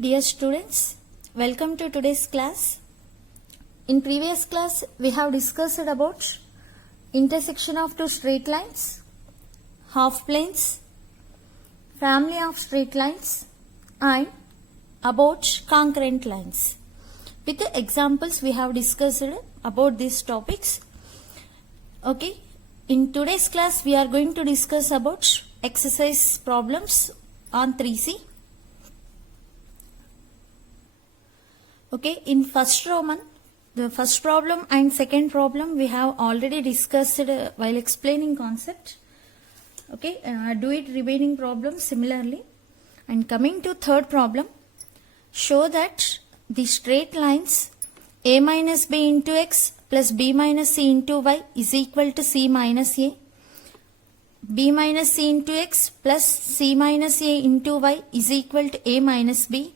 Dear students, welcome to today's class. In previous class, we have discussed about intersection of two straight lines, half planes, family of straight lines, and about concurrent lines. With the examples, we have discussed about these topics. Okay, in today's class, we are going to discuss about exercise problems on 3C. Okay, in first Roman, the first problem and second problem we have already discussed while explaining concept. Okay, do it remaining problem similarly. And coming to third problem, show that the straight lines a minus b into x plus b minus c into y is equal to c minus a. b minus c into x plus c minus a into y is equal to a minus b,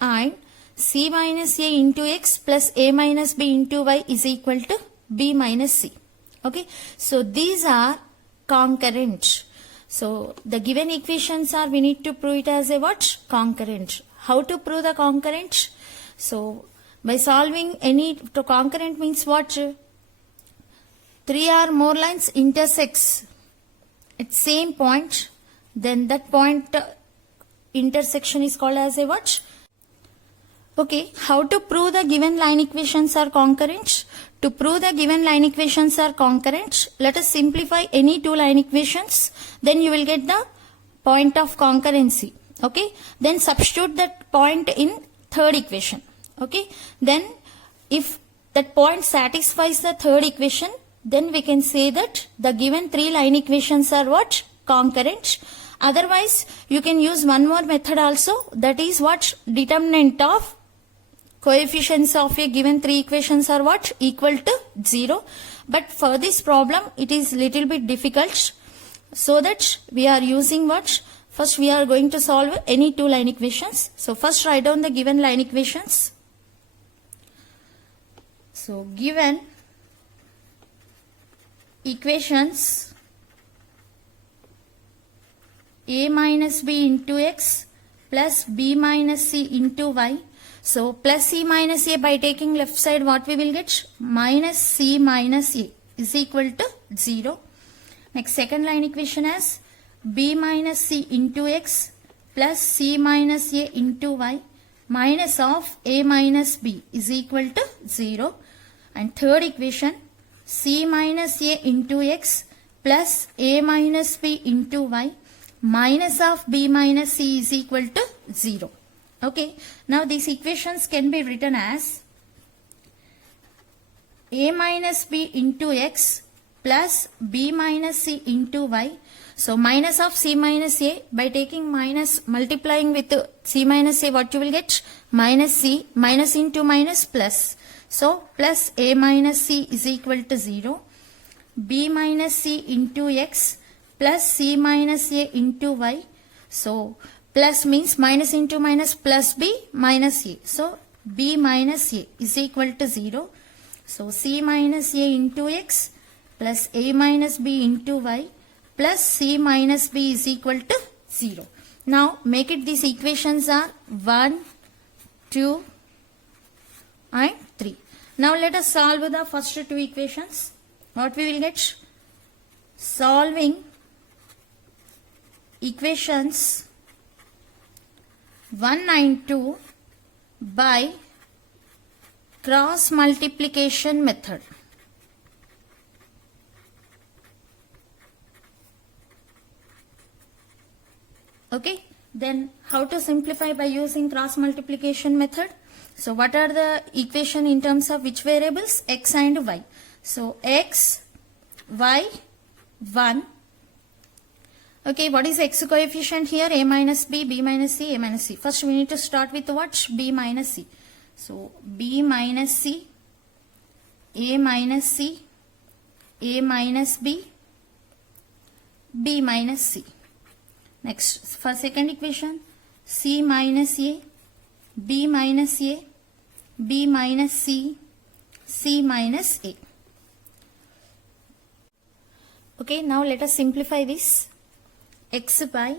and c minus a into x plus a minus b into y is equal to b minus c. Okay, so these are concurrent. So the given equations are, we need to prove it as a what? Concurrent. How to prove the concurrent? So by solving any, to concurrent means what? Three or more lines intersects at same point, then that point intersection is called as a what? Okay, how to prove the given line equations are concurrent? To prove the given line equations are concurrent, let us simplify any two line equations, then you will get the point of concurrency. Okay, then substitute that point in third equation. Okay, then if that point satisfies the third equation, then we can say that the given three line equations are what? Concurrent. Otherwise, you can use one more method also, that is what? Determinant of coefficients of a given three equations are what? Equal to 0. But for this problem, it is little bit difficult. So that we are using what? First we are going to solve any two line equations. So first write down the given line equations. So given equations a minus b into x plus b minus c into y. So plus c minus a, by taking left side, what we will get? Minus c minus a is equal to 0. Next second line equation as b minus c into x plus c minus a into y minus of a minus b is equal to 0. And third equation, c minus a into x plus a minus b into y minus of b minus c is equal to 0. Okay, now these equations can be written as a minus b into x plus b minus c into y. So minus of c minus a, by taking minus, multiplying with c minus a, what you will get? Minus c, minus into minus plus. So plus a minus c is equal to 0. b minus c into x plus c minus a into y. So plus means minus into minus, plus b minus a. So b minus a is equal to 0. So c minus a into x plus a minus b into y plus c minus b is equal to 0. Now make it, these equations are 1, 2 and 3. Now let us solve the first two equations. What we will get? Solving equations 1 and 2 by cross multiplication method. Okay, then how to simplify by using cross multiplication method? So what are the equation in terms of which variables? X and y. So x, y, 1. Okay, what is x coefficient here? A minus b, b minus c, a minus c. First we need to start with what? B minus c. So b minus c, a minus c, a minus b, b minus c. Next, for second equation, c minus a, b minus a, b minus c, c minus a. Okay, now let us simplify this. X by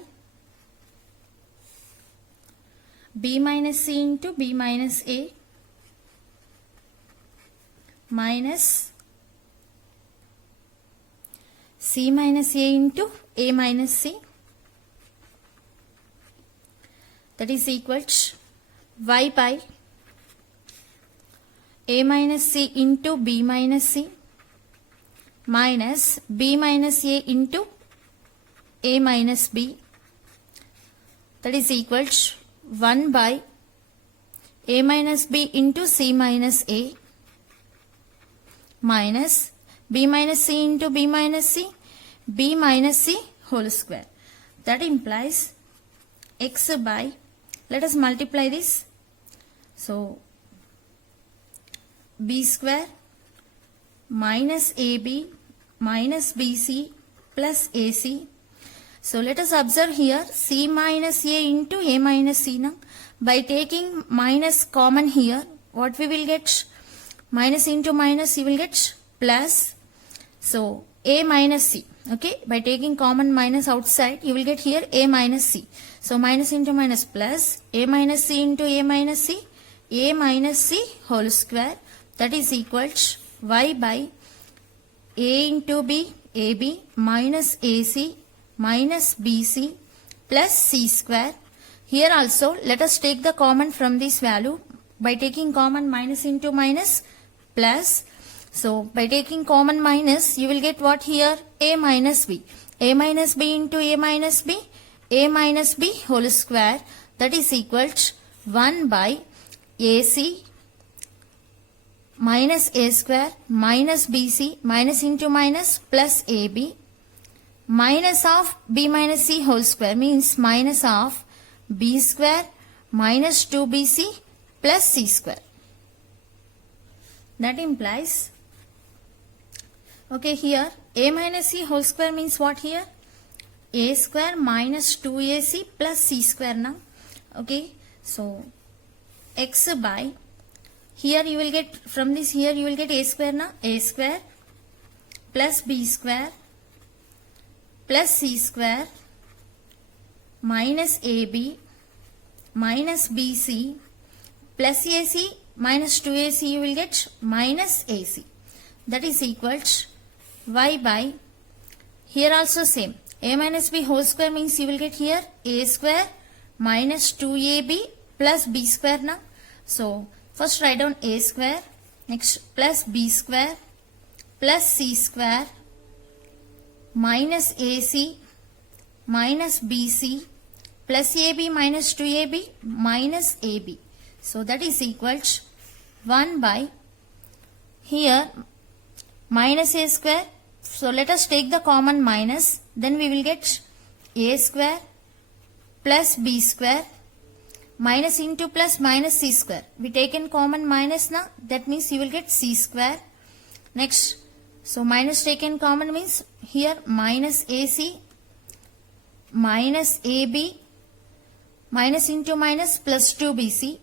b minus c into b minus a minus c minus a into a minus c, that is equal to y by a minus c into b minus c minus b minus a into a minus b, that is equal to 1 by a minus b into c minus a minus b minus c into b minus c, b minus c whole square. That implies x by, let us multiply this. So b square minus ab minus bc plus ac. So let us observe here c minus a into a minus c. Now, by taking minus common here, what we will get? Minus into minus, you will get plus. So a minus c. Okay, by taking common minus outside, you will get here a minus c. So minus into minus plus a minus c into a minus c, a minus c whole square, that is equal to y by a into b, ab minus ac minus bc plus c square. Here also let us take the common from this value. By taking common minus into minus plus, so by taking common minus, you will get what here? A minus b. A minus b into a minus b, a minus b whole square, that is equal to 1 by ac minus a square minus bc minus into minus plus ab minus of b minus c whole square, means minus of b square minus 2bc plus c square. That implies, okay, here a minus c whole square means what here? A square minus 2ac plus c square now. Okay, so x by, here you will get, from this here you will get a square now, a square plus b square plus c square minus ab minus bc plus ac minus 2ac, you will get minus ac, that is equal to y by, here also same, a minus b whole square means you will get here a square minus 2ab plus b square now. So first write down a square, next plus b square plus c square minus ac minus bc plus ab minus 2ab minus ab. So that is equal to 1 by, here minus a square. So let us take the common minus, then we will get a square plus b square minus into plus minus c square. We taken common minus now, that means you will get c square. Next, so minus taken common means here minus ac minus ab minus into minus plus 2bc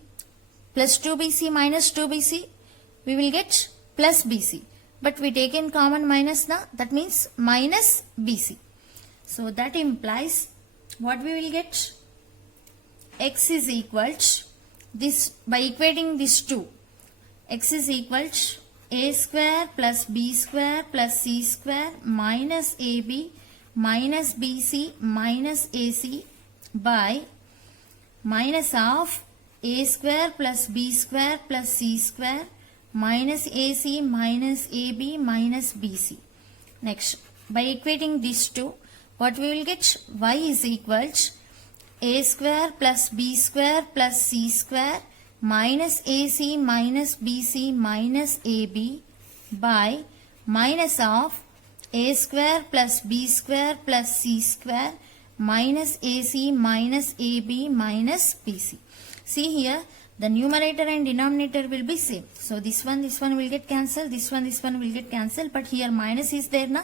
plus 2bc minus 2bc, we will get plus bc. But we take in common minus now, that means minus bc. So that implies what we will get? X is equal to this, by equating these two, x is equal to a square plus b square plus c square minus ab minus bc minus ac by minus of a square plus b square plus c square minus ac minus ab minus bc. Next, by equating these two, what we will get? Y is equal to a square plus b square plus c square minus ac minus bc minus ab by minus of a square plus b square plus c square minus ac minus ab minus bc. See here, the numerator and denominator will be same. So this one will get cancelled, this one will get cancelled, but here minus is there now.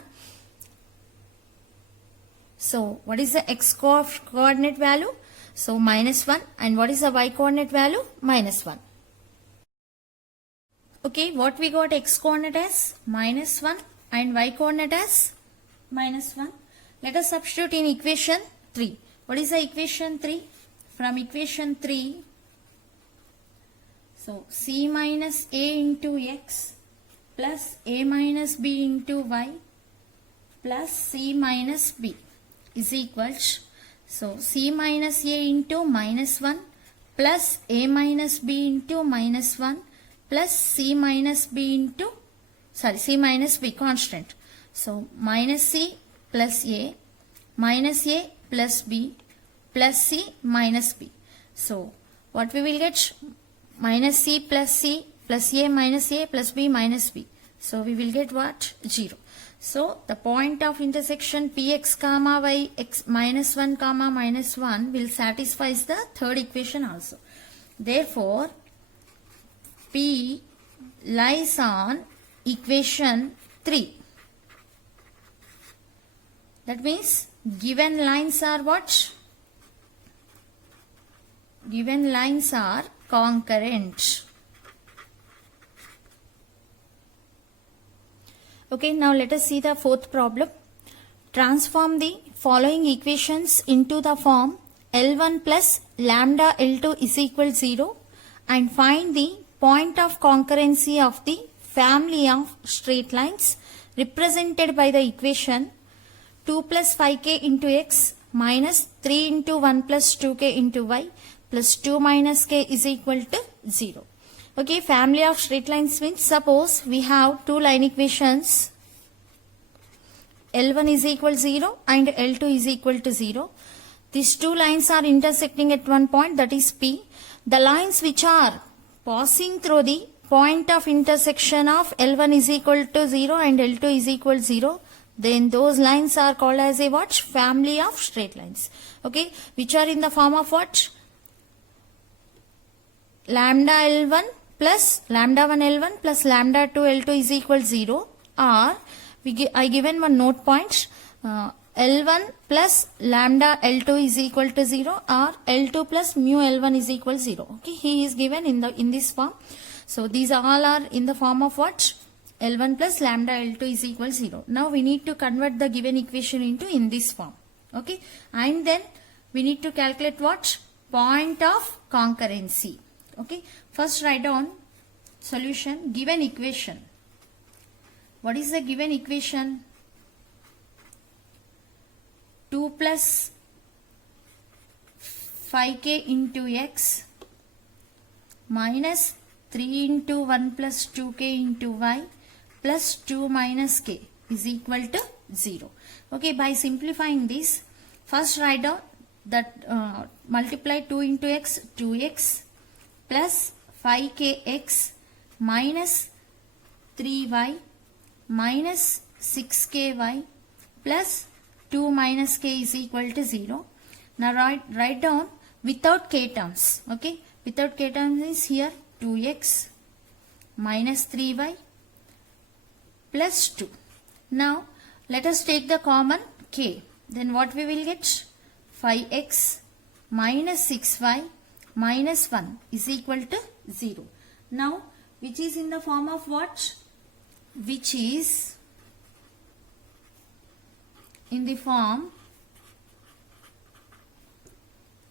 So what is the x coordinate value? So minus 1. And what is the y coordinate value? Minus 1. Okay, what we got x coordinate as? Minus 1 and y coordinate as? Minus 1. Let us substitute in equation 3. What is the equation 3? From equation 3, So c minus a into x plus a minus b into y plus c minus b is equals, so c minus a into minus 1 plus a minus b into minus 1 plus c minus b into, c minus b constant. So minus c plus a plus b plus c minus b. So what we will get? Minus c plus a minus a plus b minus b. So we will get what? 0. So the point of intersection px comma y x minus 1 comma minus 1 will satisfy the third equation also. Therefore, P lies on equation 3. That means given lines are what? Given lines are concurrent. Okay, now let us see the fourth problem. Transform the following equations into the form L1 plus lambda L2 is equal 0 and find the point of concurrency of the family of straight lines represented by the equation 2 plus 5k into x minus 3 into 1 plus 2k into y plus 2 minus k is equal to 0. Okay, family of straight lines means suppose we have two line equations, L1 is equal 0 and L2 is equal to 0. These two lines are intersecting at one point, that is P. The lines which are passing through the point of intersection of L1 is equal to 0 and L2 is equal to 0, then those lines are called as a what? Family of straight lines. Okay, which are in the form of what? Lambda L1 plus lambda 1 L1 plus lambda 2 L2 is equal to 0, or I given one note point, L1 plus lambda L2 is equal to 0 or L2 plus mu L1 is equal to 0. Okay, he is given in this form. So these all are in the form of what? L1 plus lambda L2 is equal to 0. Now we need to convert the given equation into in this form. Okay, and then we need to calculate what? Point of concurrency. Okay, first write down solution given equation. What is the given equation? 2 plus 5k into x minus 3 into 1 plus 2k into y plus 2 minus k is equal to 0. Okay, by simplifying this, first write down that multiply 2 into x, 2x plus 5kx minus 3y minus 6ky plus 2 minus k is equal to 0. Now write down without k terms. Okay, without k terms is here 2x minus 3y plus 2. Now let us take the common k. Then what we will get? 5x minus 6y minus 1 is equal to 0. Now which is in the form of what? Which is in the form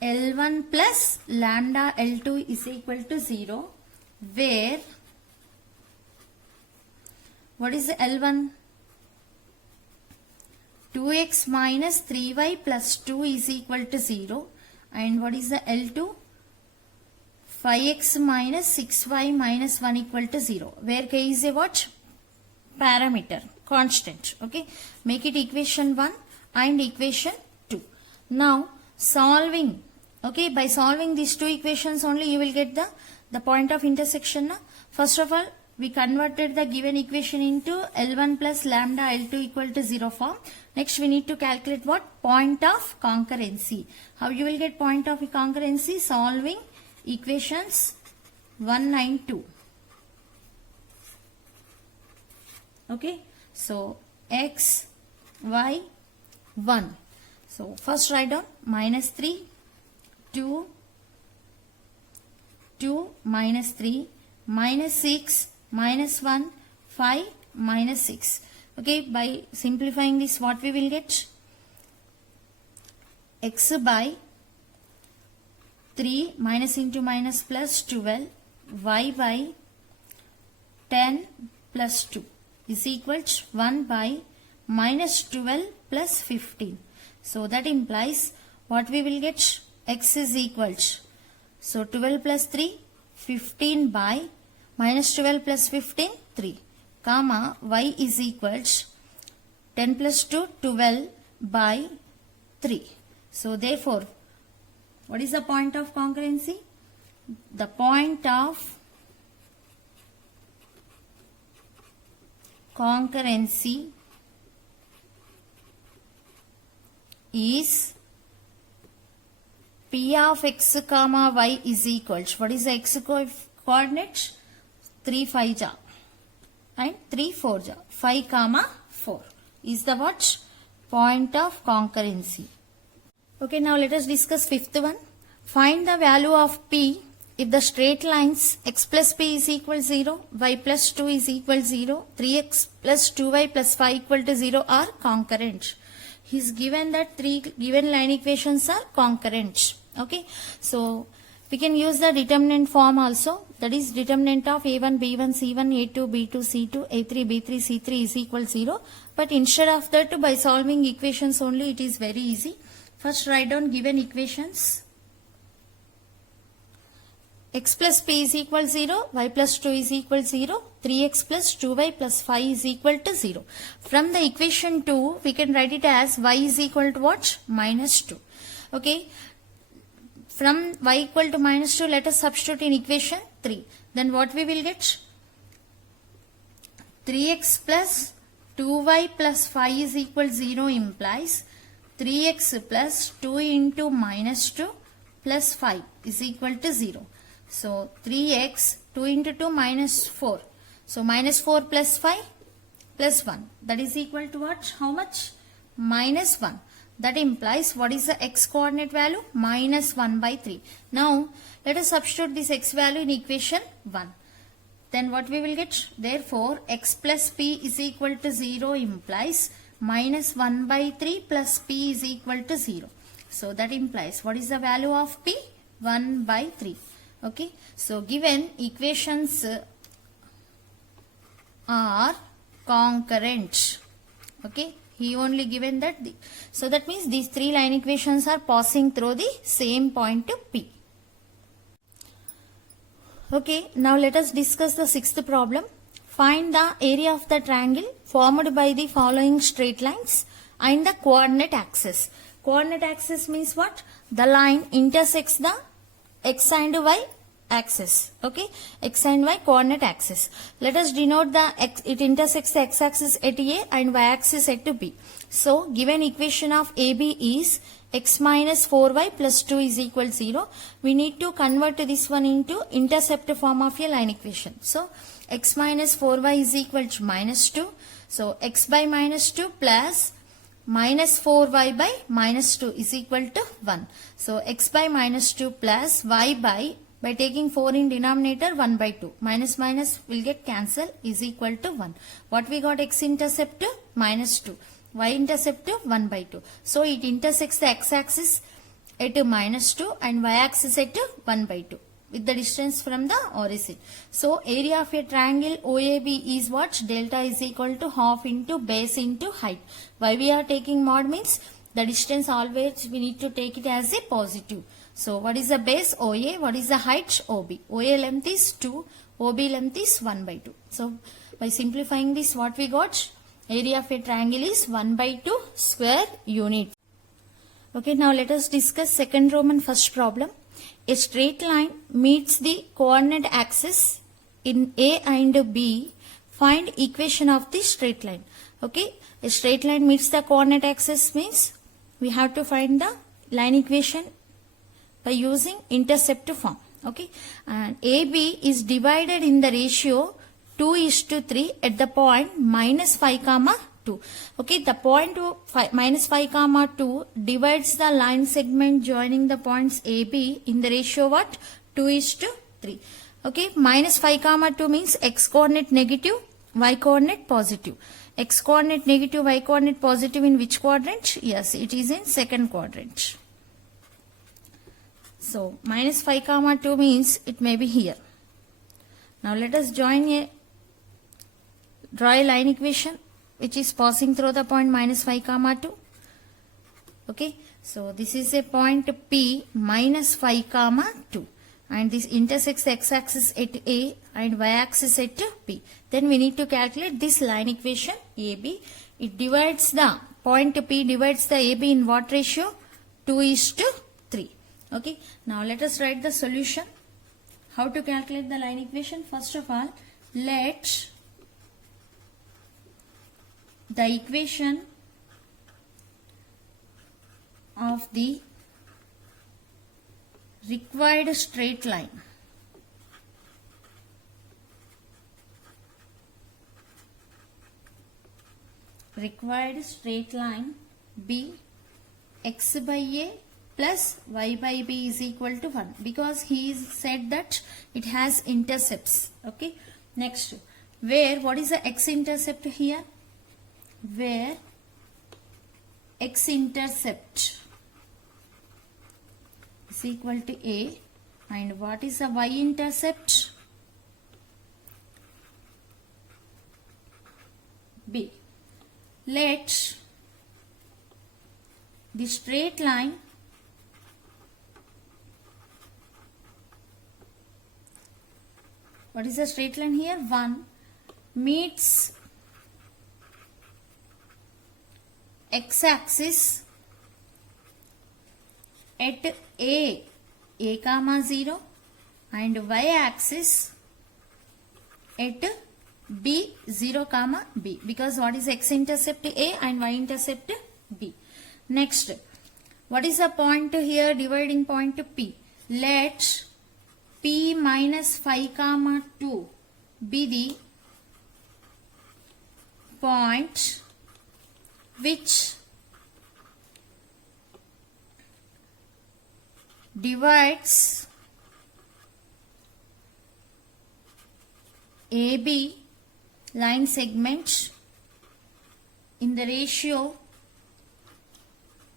L1 plus lambda L2 is equal to 0, where what is the L1? 2x minus 3y plus 2 is equal to 0, and what is the L2? 5x minus 6y minus 1 equal to 0, where k is a what? Parameter, constant. Okay, make it equation 1 and equation 2. Now solving, okay, by solving these two equations only you will get the point of intersection. First of all, we converted the given equation into L1 plus lambda L2 equal to 0 form. Next we need to calculate what? Point of concurrency. How you will get point of concurrency? Solving equations 1 and 2. Okay, so x, y, 1. So first write down minus 3, 2, 2 minus 3, minus 6, minus 1, 5, minus 6. Okay, by simplifying this, what we will get? X by 3 minus into minus plus 12 y by 10 plus 2 is equals 1 by minus 12 plus 15. So that implies what we will get? X is equals, so 12 plus 3, 15 by minus 12 plus 15, 3, comma y is equals 10 plus 2, 12 by 3. So therefore, what is the point of concurrency? The point of concurrency is P of x comma y is equals, what is the x coordinate? 3 5 ja and 3 4 ja, 5 comma 4 is the what? Point of concurrency. Okay, now let us discuss fifth one. Find the value of P if the straight lines x plus P is equal 0, y plus 2 is equal 0, 3x plus 2y plus 5 equal to 0 are concurrent. He is given that three given line equations are concurrent. Okay, so we can use the determinant form also, that is determinant of a1 b1 c1 a2 b2 c2 a3 b3 c3 is equal 0. But instead of that, by solving equations only, it is very easy. First write down given equations. X plus P is equal 0, y plus 2 is equal 0, 3x plus 2y plus 5 is equal to 0. From the equation 2, we can write it as y is equal to what? Minus 2. Okay. From y equal to minus 2, let us substitute in equation 3. Then what we will get? 3x plus 2y plus 5 is equal 0 implies 3x plus 2 into minus 2 plus 5 is equal to 0. So 3x, 2 into 2 minus 4. So minus 4 plus 5 plus 1. That is equal to what? How much? Minus 1. That implies what is the x coordinate value? Minus 1 by 3. Now let us substitute this x value in equation 1. Then what we will get? Therefore x plus p is equal to 0 implies minus 1 by 3 plus p is equal to 0. So that implies what is the value of p? 1 by 3. Okay. So given equations are concurrent. Okay. He only given that. So that means these three line equations are passing through the same point to P. Okay. Now let us discuss the sixth problem. Find the area of the triangle formed by the following straight lines and the coordinate axis. Coordinate axis means what? The line intersects the x and y axis. Okay, x and y coordinate axis. Let us denote the x, it intersects the x axis at A and y axis at B. So given equation of AB is x minus 4y plus 2 is equal 0. We need to convert this one into intercept form of a line equation. So x minus 4y is equal to minus 2. So x by minus 2 plus minus 4y by minus 2 is equal to 1. So x by minus 2 plus y by taking 4 in denominator 1 by 2. Minus minus will get cancelled is equal to 1. What we got? X intercept minus 2. Y intercept 1 by 2. So it intersects the x axis at minus 2 and y axis at 1 by 2 with the distance from the origin. So area of a triangle OAB is what? Delta is equal to half into base into height. Why we are taking mod means the distance always we need to take it as a positive. So what is the base? OA. What is the height? OB. OA length is 2. OB length is 1 by 2. So by simplifying this, what we got? Area of a triangle is 1 by 2 square unit. Okay, now let us discuss second Roman first problem. A straight line meets the coordinate axis in A and B. Find equation of the straight line. Okay, a straight line meets the coordinate axis means we have to find the line equation by using intercept form. Okay, and AB is divided in the ratio 2:3 at the point minus 5 comma 2. Okay, the point minus 5 comma 2 divides the line segment joining the points AB in the ratio what? 2:3. Okay, minus 5 comma 2 means x coordinate negative, y coordinate positive. X coordinate negative, y coordinate positive in which quadrant? Yes, it is in second quadrant. So minus 5 comma 2 means it may be here. Now let us draw a line equation which is passing through the point minus 5 comma 2. Okay, so this is a point P minus 5 comma 2, and this intersects the x-axis at A and y-axis at P. Then we need to calculate this line equation AB. It divides the point P divides the AB in what ratio? 2:3. Okay, now let us write the solution. How to calculate the line equation? First of all, let the equation of the required straight line be x by a plus y by b is equal to 1, because he is said that it has intercepts. Okay, next, what is the x-intercept here? Where x-intercept is equal to a, and what is the y-intercept? B. Let the straight line what is the straight line here? 1 meets x-axis at a comma 0, and y-axis at b 0 comma b, because what is x-intercept a and y-intercept b. Next, what is the point here, dividing point P? Let P minus 5 comma 2 be the point which divides AB line segment in the ratio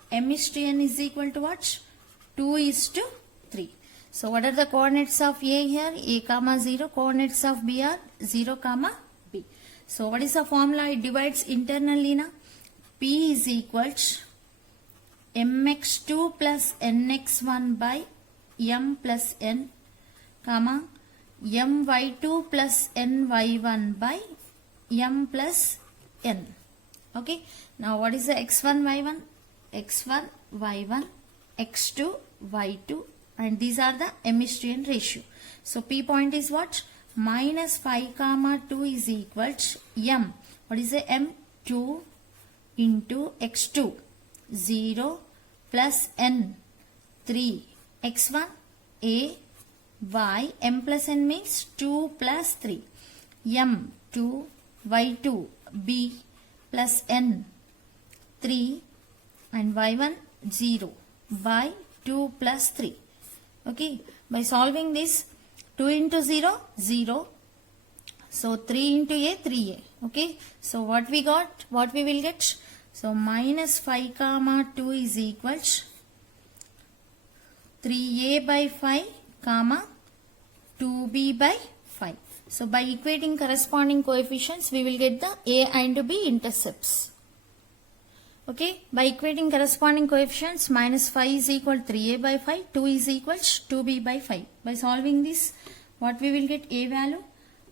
m is to n is equal to what? 2:3. So what are the coordinates of A here? A comma 0. Coordinates of B are 0 comma B. So what is the formula? It divides internally now. P is equal to mx2 plus nx1 by m plus n, comma my2 plus ny1 by m plus n. Okay, now what is the x1 y1? X1 y1, x2 y2, and these are the m is to n ratio. So P point is what? Minus 5 comma 2 is equal to m. What is the m? 2 into x2, 0 plus n, 3, x1 a, y, m plus n means 2 plus 3, m 2, y2 b plus n 3, and y1 0 by 2 plus 3. Okay, by solving this, 2 into 0, 0. So 3 into a, 3a. Okay, so what we got? What we will get? So minus 5 comma 2 is equal to 3a by 5 comma 2b by 5. So by equating corresponding coefficients, we will get the a and b intercepts. Okay, by equating corresponding coefficients, minus 5 is equal to 3a by 5, 2 is equal to 2b by 5. By solving this, what we will get? A value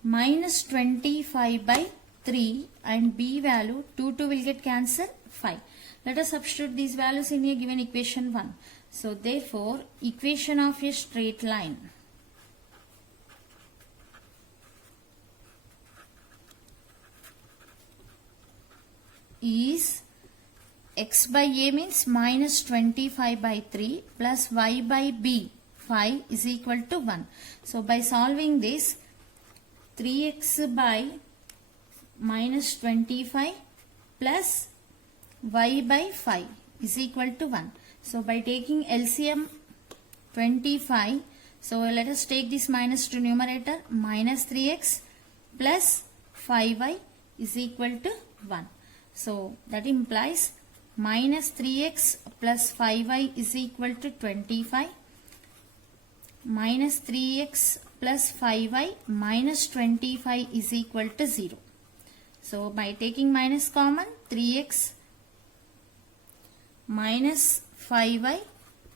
minus 25 by 3 and b value 2 will get cancelled, 5. Let us substitute these values in a given equation 1. So therefore, equation of a straight line is x by a means minus 25 by 3 plus y by b 5 is equal to 1. So by solving this, 3x by minus 25 plus y by 5 is equal to 1. So by taking LCM 25, so let us take this minus to numerator, minus 3x plus 5y is equal to 1. So that implies minus 3x plus 5y is equal to 25, minus 3x plus 5y minus 25 is equal to 0. So by taking minus common, 3x minus 5y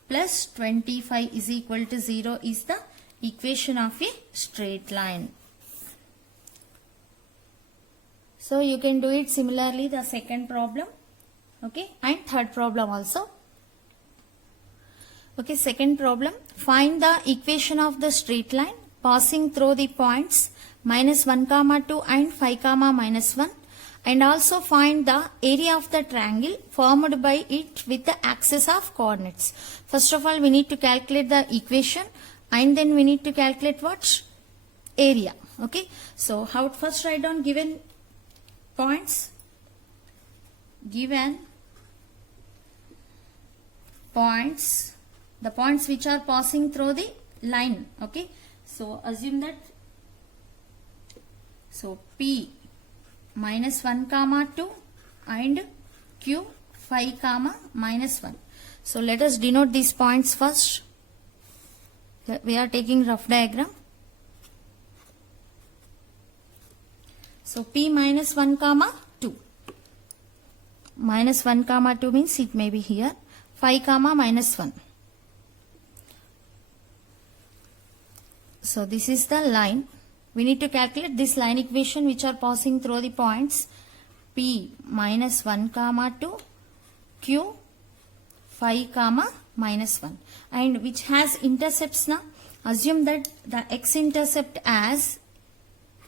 plus 25 is equal to 0 is the equation of a straight line. So you can do it similarly the second problem, okay, and third problem also. Okay, second problem, find the equation of the straight line passing through the points minus 1 comma 2 and 5 comma minus 1, and also find the area of the triangle formed by it with the axis of coordinates. First of all, we need to calculate the equation and then we need to calculate what? Area. Okay, so how first write down given points, given points, the points which are passing through the line. Okay, so assume that, so P minus 1 comma 2 and Q 5 comma minus 1. So let us denote these points first. We are taking rough diagram. So P minus 1 comma 2. Minus 1 comma 2 means it may be here. 5 comma minus 1. So this is the line. We need to calculate this line equation which are passing through the points P minus 1 comma 2, Q 5 comma minus 1, and which has intercepts now. Assume that the x-intercept as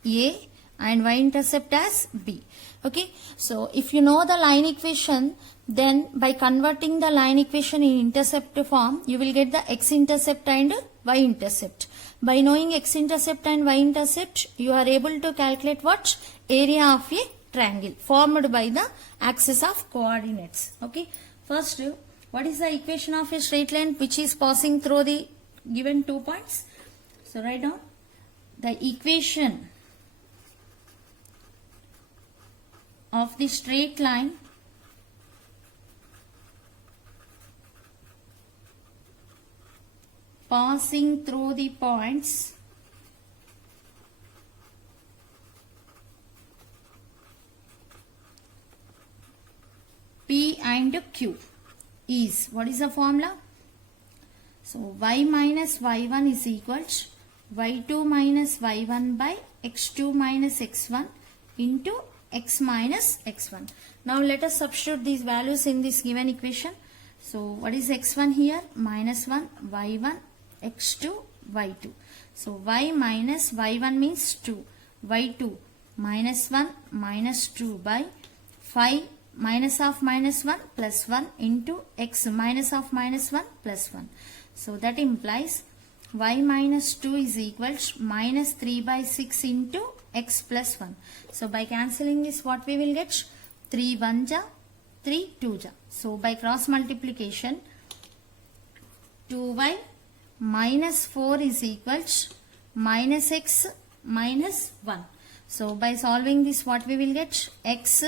A and y-intercept as B. Okay, so if you know the line equation, then by converting the line equation in intercept form, you will get the x-intercept and y-intercept. By knowing x-intercept and y-intercept, you are able to calculate what? Area of a triangle formed by the axis of coordinates. Okay, first, what is the equation of a straight line which is passing through the given 2 points? So write down the equation of the straight line passing through the points P and Q is, what is the formula? So y minus y1 is equals y2 minus y1 by x2 minus x1 into x minus x1. Now let us substitute these values in this given equation. So what is x1 here? Minus 1, y1, x2, y2. So y minus y1 means 2, y2 minus 1 minus 2 by 5 minus of minus 1 plus 1 into x minus of minus 1 plus 1. So that implies y minus 2 is equals minus 3 by 6 into x plus 1. So by cancelling this, what we will get? 3 1 ja, 3 2 ja. So by cross multiplication, 2y minus 4 is equals minus x minus 1. So by solving this, what we will get? X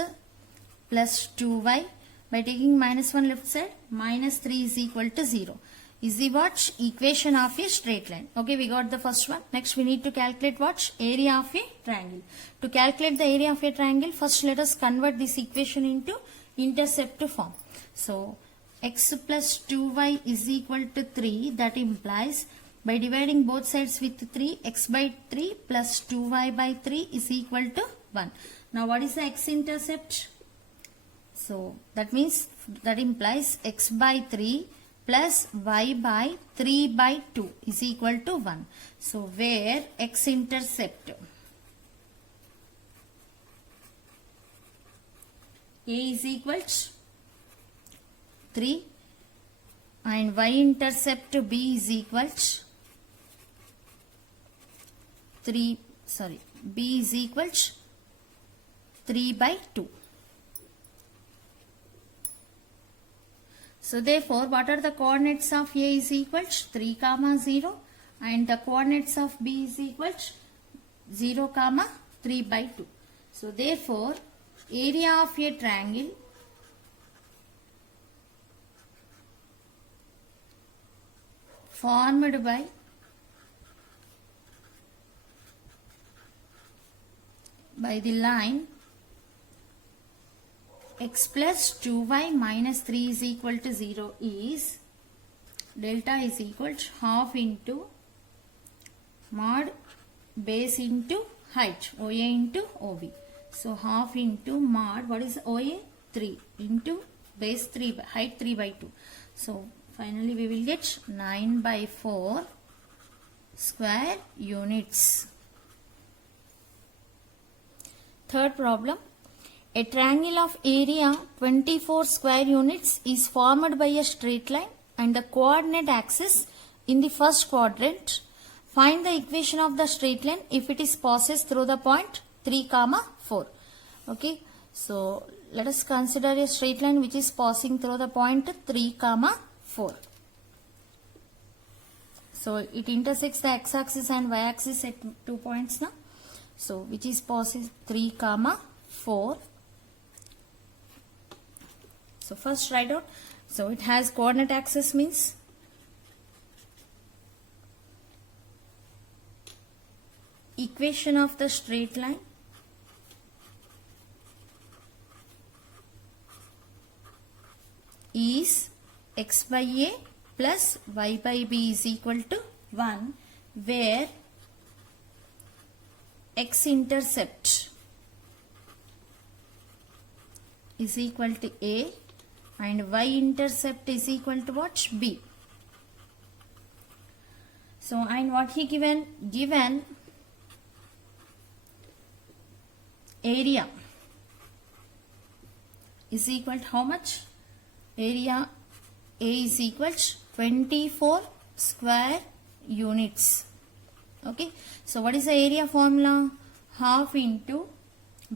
plus 2y. By taking minus 1 left side, minus 3 is equal to 0. Is the what? Equation of a straight line. Okay, we got the first one. Next we need to calculate what? Area of a triangle. To calculate the area of a triangle, first let us convert this equation into intercept form. So x plus 2y is equal to 3. That implies by dividing both sides with 3, x by 3 plus 2y by 3 is equal to 1. Now what is the x-intercept? So that means, that implies x by 3 plus y by 3 by 2 is equal to 1. So where x-intercept A is equals 3 and y-intercept B is equals B is equals 3 by 2. So therefore, what are the coordinates of A is equals 3 comma 0 and the coordinates of B is equals 0 comma 3 by 2. So therefore, area of a triangle formed by by the line x plus 2y minus 3 is equal to 0 is delta is equal to half into mod base into height OA into OB. So half into mod, what is OA? 3 into base 3 height 3 by 2. So finally we will get 9 by 4 square units. Third problem. A triangle of area 24 square units is formed by a straight line and the coordinate axis in the first quadrant. Find the equation of the straight line if it is passes through the point 3, 4. Okay. So let us consider a straight line which is passing through the point 3, 4. So it intersects the x-axis and y-axis at 2 points now. So which is passes 3, 4. So first write out. So it has coordinate axis means equation of the straight line is x by a plus y by b is equal to 1, where x-intercept is equal to a and y-intercept is equal to what? B. So and what he given? Given area is equal to how much? Area A is equal to 24 square units. Okay. So what is the area formula? Half into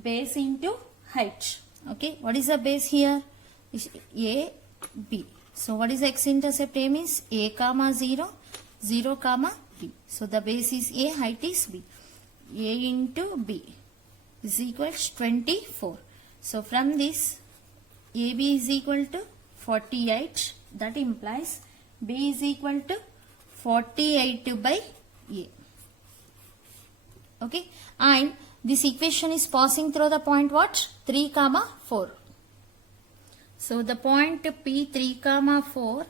base into height. Okay. What is the base here? A, B. So what is the x-intercept? A means A, 0, 0, B. So the base is A, height is B. A into B is equal to 24. So from this, AB is equal to 48. That implies B is equal to 48 by A. Okay. And this equation is passing through the point what? 3, 4. So the point P 3, 4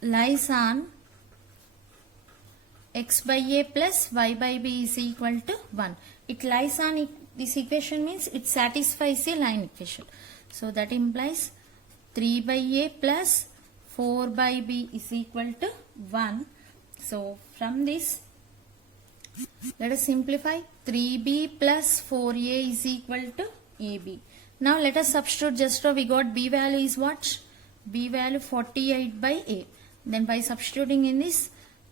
lies on x by a plus y by b is equal to 1. It lies on this equation means it satisfies a line equation. So that implies 3 by a plus 4 by b is equal to 1. So from this, let us simplify. 3b plus 4a is equal to ab. Now let us substitute. Just now we got b value is what? B value 48 by a. Then by substituting in this,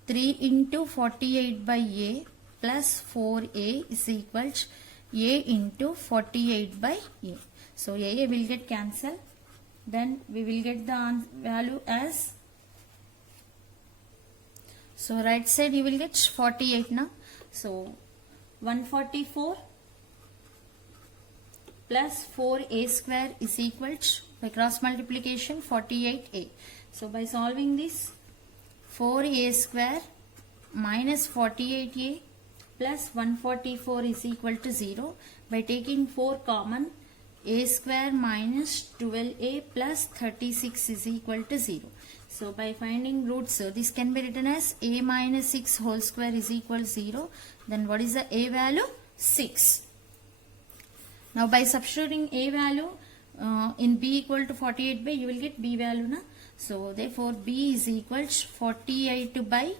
3 into 48 by a plus 4a is equal to a into 48 by a. So a will get cancelled. Then we will get the value as, so right side you will get 48 now. So 144 plus 4a square is equal to, by cross multiplication, 48a. So by solving this, 4a square minus 48a plus 144 is equal to 0. By taking 4 common, a square minus 12a plus 36 is equal to 0. So by finding roots, this can be written as a minus 6 whole square is equal to 0. Then what is the a value? 6. Now by substituting a value in b equal to 48 by, you will get b value na. So therefore b is equal to 48 by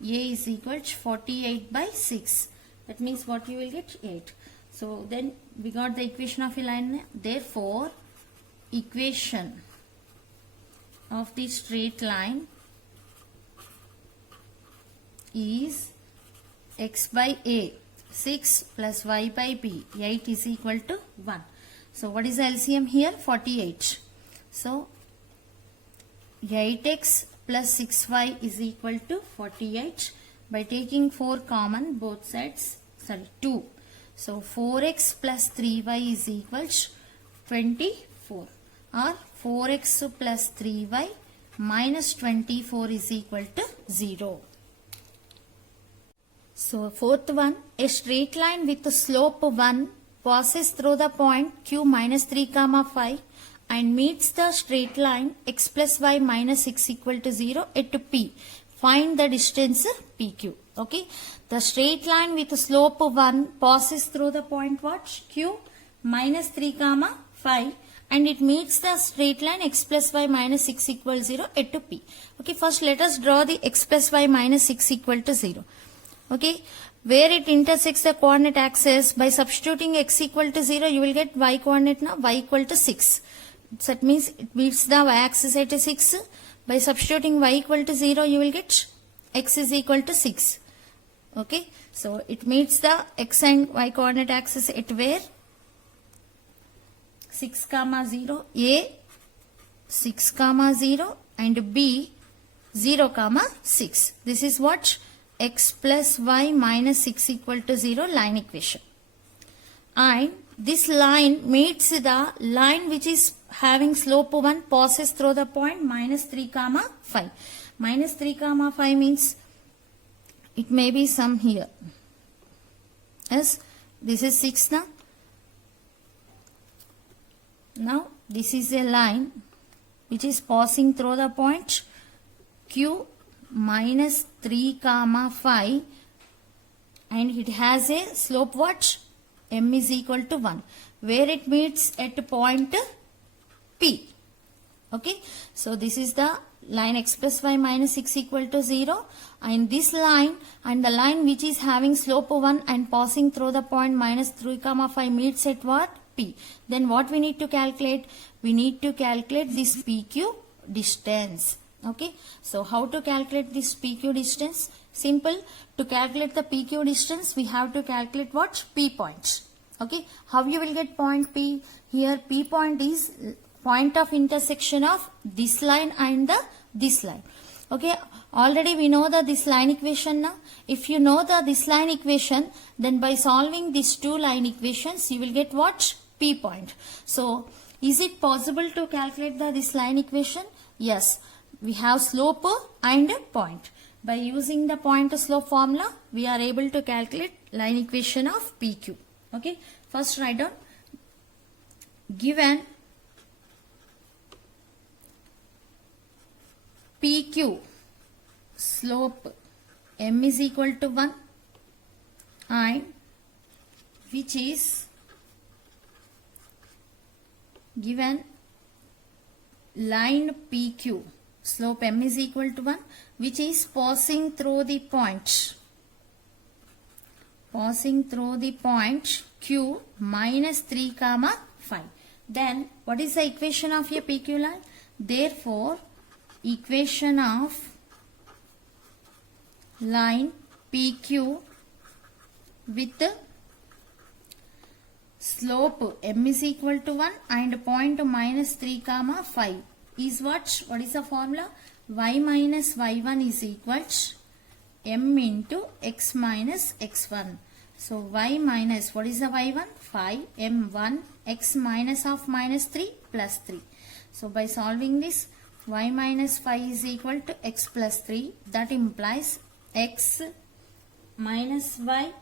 a is equal to 48 by 6. That means what you will get? 8. So then we got the equation of a line. Therefore equation of the straight line is x by a 6 plus y by b 8 is equal to 1. So what is the LCM here? 48. So 8x plus 6y is equal to 48. By taking 4 common both sides, 2. So 4x plus 3y is equal to 24, or 4x plus 3y minus 24 is equal to 0. So fourth one, a straight line with a slope 1 passes through the point q minus 3 comma 5 and meets the straight line x plus y minus 6 equal to 0 at p. Find the distance pq. Okay, the straight line with slope 1 passes through the point what? Q minus 3 comma 5 and it meets the straight line x plus y minus 6 equal 0 at p. Okay, first let us draw the x plus y minus 6 equal to 0. Okay, where it intersects the coordinate axis, by substituting x equal to 0 you will get y coordinate now, y equal to 6. So that means it meets the y axis at 6. By substituting y equal to 0 you will get x is equal to 6. Okay, so it meets the x and y coordinate axis at where? 6 comma 0, A 6 comma 0 and B 0 comma 6. This is what? X plus y minus 6 equal to 0 line equation. And this line meets the line which is having slope 1 passes through the point minus 3 comma 5. Minus 3 comma 5 means it may be some here. Yes, this is 6 now. Now this is a line which is passing through the point q minus 3 comma 5 and it has a slope what? M is equal to 1 where it meets at point P. Okay, so this is the line x plus y minus 6 equal to 0 and this line and the line which is having slope 1 and passing through the point minus 3 comma 5 meets at what? P. Then what we need to calculate? We need to calculate this PQ distance. Okay, so how to calculate this PQ distance? Simple. To calculate the PQ distance we have to calculate what? P points. Okay, how you will get point P? Here P point is point of intersection of this line and this line. Okay, already we know this line equation now. If you know this line equation, then by solving these two line equations you will get what? P point. So is it possible to calculate this line equation? Yes, we have slope and point. By using the point to slope formula we are able to calculate line equation of PQ. Okay, first write down, given PQ slope M is equal to 1 and which is given line PQ slope M is equal to 1 which is passing through the point Q minus 3 comma 5. Then what is the equation of a PQ line? Therefore equation of line PQ with slope M is equal to 1 and point minus 3 comma 5 is what? What is the formula? Y minus y1 is equal to M into x minus x1. So y minus, what is the y1? 5 m1 x minus of minus 3 plus 3. So by solving this, y minus 5 is equal to x plus 3. That implies x minus y,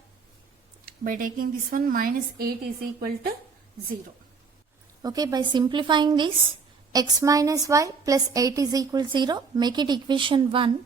by taking this one, minus 8 is equal to 0. Okay, by simplifying this, x minus y plus 8 is equal to 0. Make it equation 1.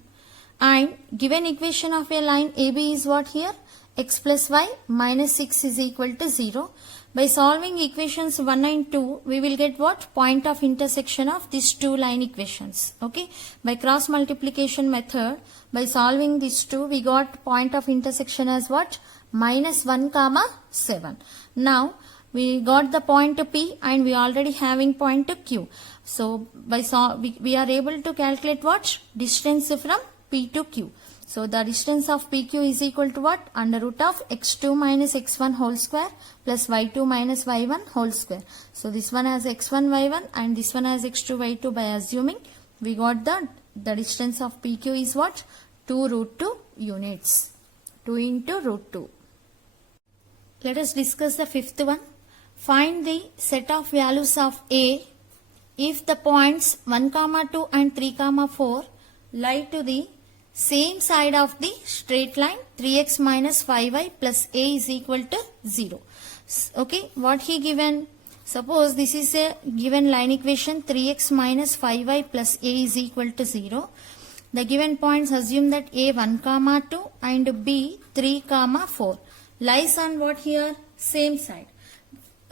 And given equation of a line AB is what here? X plus y minus 6 is equal to 0. By solving equations 1 and 2, we will get what? Point of intersection of these two line equations. Okay. By cross multiplication method, by solving these two, we got point of intersection as what? Minus 1 comma 7. Now, we got the point P and we already having point Q. So, we are able to calculate what? Distance from P to Q. So, the distance of PQ is equal to what? Under root of x2 minus x1 whole square plus y2 minus y1 whole square. So, this one has x1 y1 and this one has x2 y2. By assuming, we got the distance of PQ is what? 2 root 2 units. 2 into root 2. Let us discuss the fifth one. Find the set of values of A if the points 1, 2 and 3, 4 lie to the same side of the straight line 3x minus 5y plus a is equal to 0. Okay, what he given? Suppose this is a given line equation 3x minus 5y plus a is equal to 0. The given points assume that a 1, 2 and b 3, 4 lies on what here? Same side.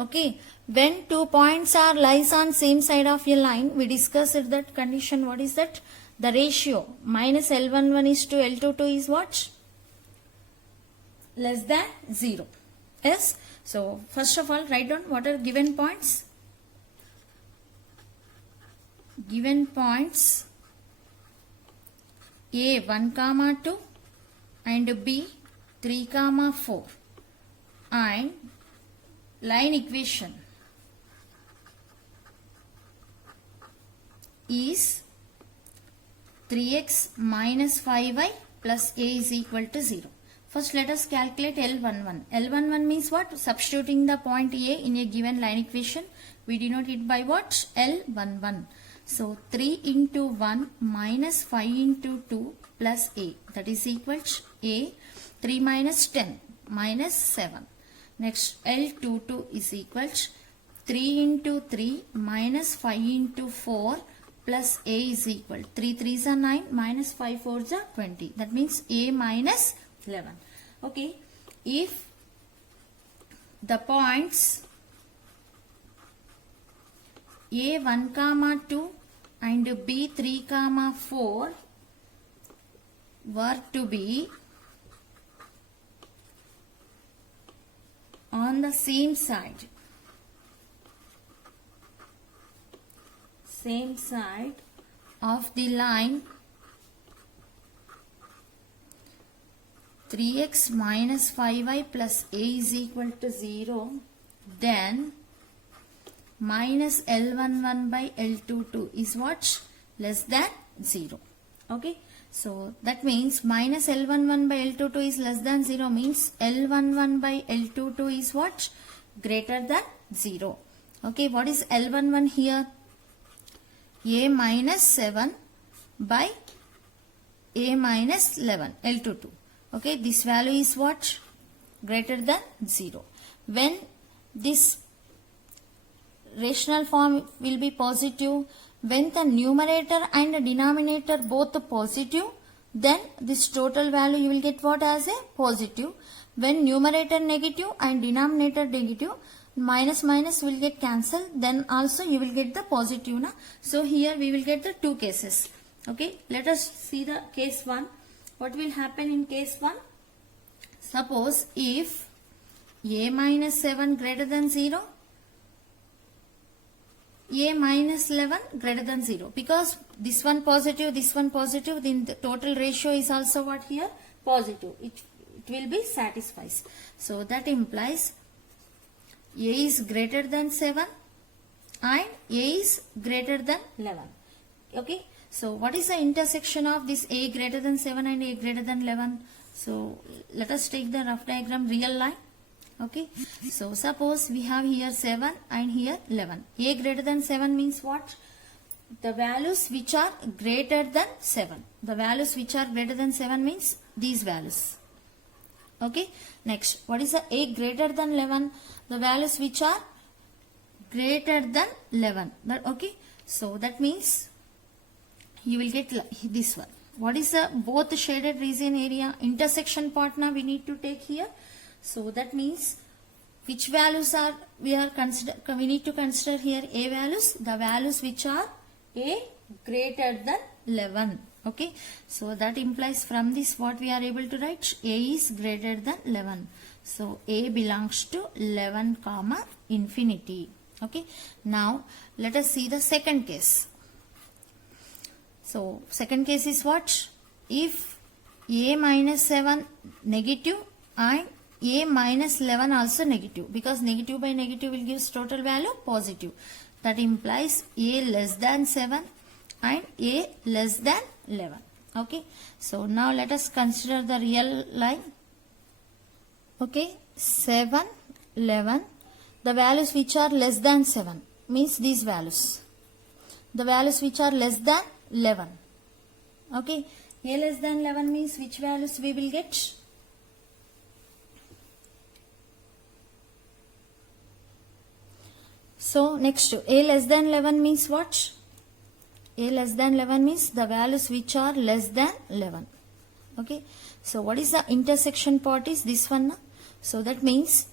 Okay, when 2 points are lies on same side of a line, we discussed that condition. What is that? The ratio minus L11 is to L22 is what? Less than 0. Yes. So first of all, write down what are given points. Given points A 1, 2 and B 3, 4 and line equation is 3x minus 5y plus a is equal to 0. First let us calculate L11. L11 means what? Substituting the point A in a given line equation, we denote it by what? L11. So 3 into 1 minus 5 into 2 plus a, that is equal to a 3 minus 10 minus 7. Next L22 is equal to 3 into 3 minus 5 into 4 plus a is equal 3 3s are 9 minus 5 4s are 20. That means a minus 11. Okay, if the points a 1, 2 and b 3, 4 were to be on the same side of the line 3x minus 5y plus a is equal to 0, then minus L11 by L22 is what? Less than 0. Okay, so that means minus L11 by L22 is less than 0 means L11 by L22 is what? Greater than 0. Okay, what is L11 here? A minus 7 by a minus 11, L22. Okay, this value is what? Greater than 0. When this rational form will be positive, when the numerator and the denominator both positive, then this total value you will get what as a positive. When numerator negative and denominator negative, minus minus will get cancelled, then also you will get the positive. Na? So here we will get the two cases. Okay, let us see the case 1. What will happen in case 1? Suppose if a minus 7 greater than 0, a minus 11 greater than 0, because this one positive, then the total ratio is also what here? Positive. It will be satisfies. So that implies a is greater than 7 and a is greater than 11. Okay, so what is the intersection of this a greater than 7 and a greater than 11? So let us take the rough diagram, real line. Okay, so suppose we have here 7 and here 11. A greater than 7 means what? The values which are greater than 7. The values which are greater than 7 means these values. Okay, next, what is the a greater than 11? The values which are greater than 11. That, okay, so that means you will get this one. What is the both shaded region area? Intersection partner we need to take here. So that means which values are we need to consider here? A values, the values which are a greater than 11. Okay, so that implies from this what we are able to write? A is greater than 11. So a belongs to 11 comma infinity. Okay, now let us see the second case. So second case is what? If a minus 7 negative and a minus 11 also negative, because negative by negative will give total value positive. That implies a less than 7 and a less than 11. Okay, so now let us consider the real line. Okay, 7, 11. The values which are less than 7 means these values. The values which are less than 11. Okay, A less than 11 means which values we will get? So next, A less than 11 means what? A less than 11 means the values which are less than 11. Okay. So what is the intersection part is this one. So that means,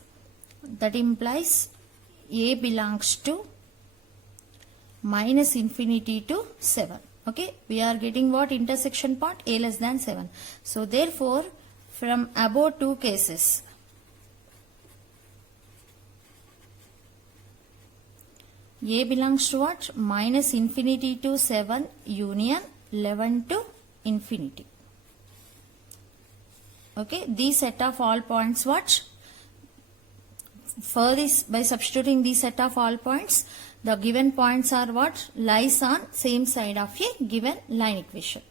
that implies A belongs to minus infinity to 7. Okay. We are getting what intersection part? A less than 7. So therefore, from above two cases, A belongs to what? Minus infinity to 7 union 11 to infinity. Okay, these set of all points what? For this, by substituting these set of all points, the given points are what? Lies on same side of a given line equation.